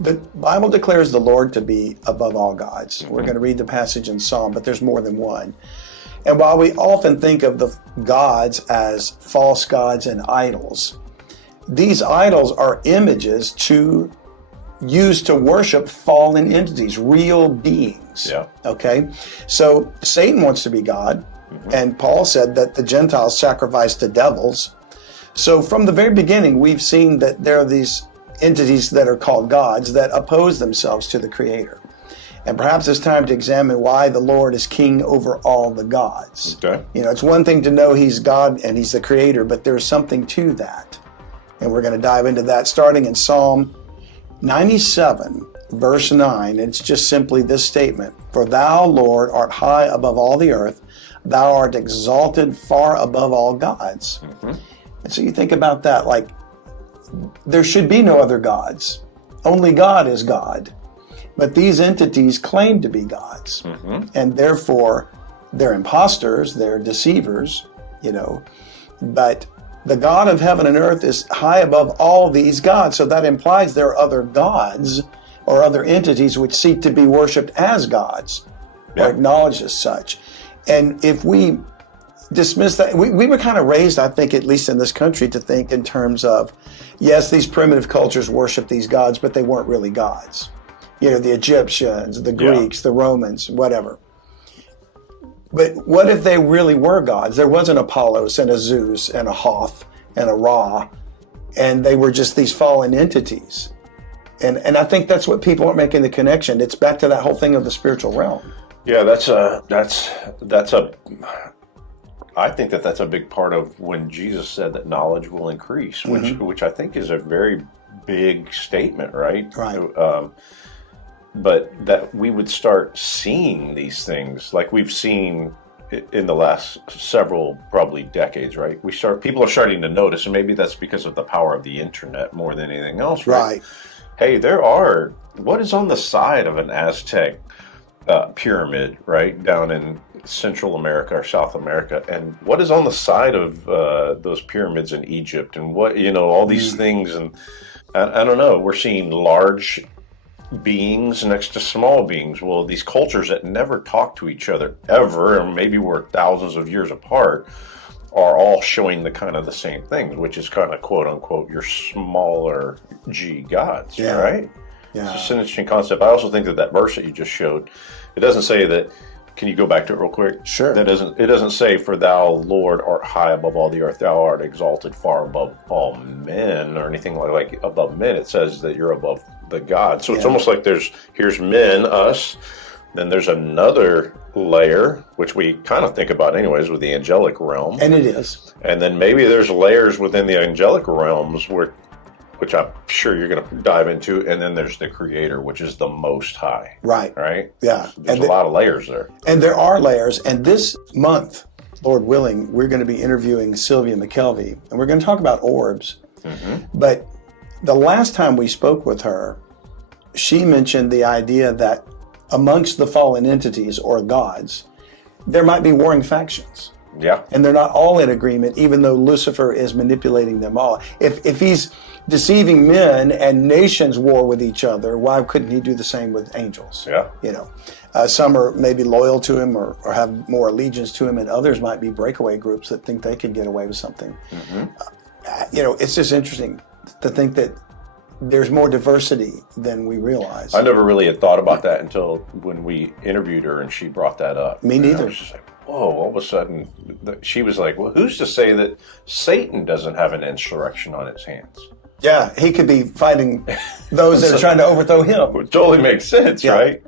The Bible declares the Lord to be above all gods. We're going to read the passage in Psalm, but there's more than one. And while we often think of the gods as false gods and idols, these idols are images used to worship fallen entities, real beings. Yeah. Okay? So Satan wants to be God, and Paul said that the Gentiles sacrifice to devils. So from the very beginning, we've seen that there are these entities that are called gods that oppose themselves to the Creator. And perhaps it's time to examine why the Lord is king over all the gods. Okay. It's one thing to know He's God and He's the Creator, but there's something to that. And we're going to dive into that starting in Psalm 97, verse 9. It's just simply this statement: For thou, Lord, art high above all the earth. Thou art exalted far above all gods. And so you think about that, like, there should be no other gods. Only God is God. But these entities claim to be gods. And therefore, they're imposters, they're deceivers, But the God of heaven and earth is high above all these gods. So that implies there are other gods or other entities which seek to be worshipped as gods or acknowledged as such. And if we dismiss that, we were kind of raised, I think, at least in this country, to think in terms of, yes, these primitive cultures worship these gods, but they weren't really gods. The Egyptians, the Greeks, the Romans, whatever. But what if they really were gods? There was an Apollos and a Zeus and a Hoth and a Ra, and they were just these fallen entities. And I think that's what people aren't making the connection. It's back to that whole thing of the spiritual realm. Yeah, I think that's a big part of when Jesus said that knowledge will increase, which I think is a very big statement, right? Right. But that we would start seeing these things like we've seen in the last several probably decades, right? People are starting to notice, and maybe that's because of the power of the internet more than anything else, right? Hey, what is on the side of an Aztec pyramid, right, down in Central America or South America, and what is on the side of those pyramids in Egypt, and what, all these things, and I don't know, we're seeing large beings next to small beings. Well, these cultures that never talk to each other ever, and maybe were thousands of years apart, are all showing the same things, which is kind of quote unquote your smaller G gods, right? Yeah. It's just an interesting concept. I also think that verse that you just showed, it doesn't say that. Can you go back to it real quick? Sure. It doesn't say, for thou, Lord, art high above all the earth, thou art exalted far above all men, or anything like above men. It says that you're above the gods. So it's almost like here's men, us, then there's another layer, which we kind of think about anyways, with the angelic realm. And it is. And then maybe there's layers within the angelic realms which I'm sure you're going to dive into, and then there's the Creator, which is the Most High. Right. Right? Yeah. There's a lot of layers there. And there are layers. And this month, Lord willing, we're going to be interviewing Sylvia McKelvey, and we're going to talk about orbs. But the last time we spoke with her, she mentioned the idea that amongst the fallen entities or gods, there might be warring factions. Yeah. And they're not all in agreement, even though Lucifer is manipulating them all. If he's deceiving men and nations war with each other, why couldn't he do the same with angels? Yeah. Some are maybe loyal to him or have more allegiance to him, and others might be breakaway groups that think they can get away with something. It's just interesting to think that there's more diversity than we realize. I never really had thought about that until when we interviewed her and she brought that up. Me neither. I was just like, whoa, all of a sudden, she was like, well, who's to say that Satan doesn't have an insurrection on his hands? Yeah, he could be fighting those that are trying to overthrow him. It totally makes sense, right?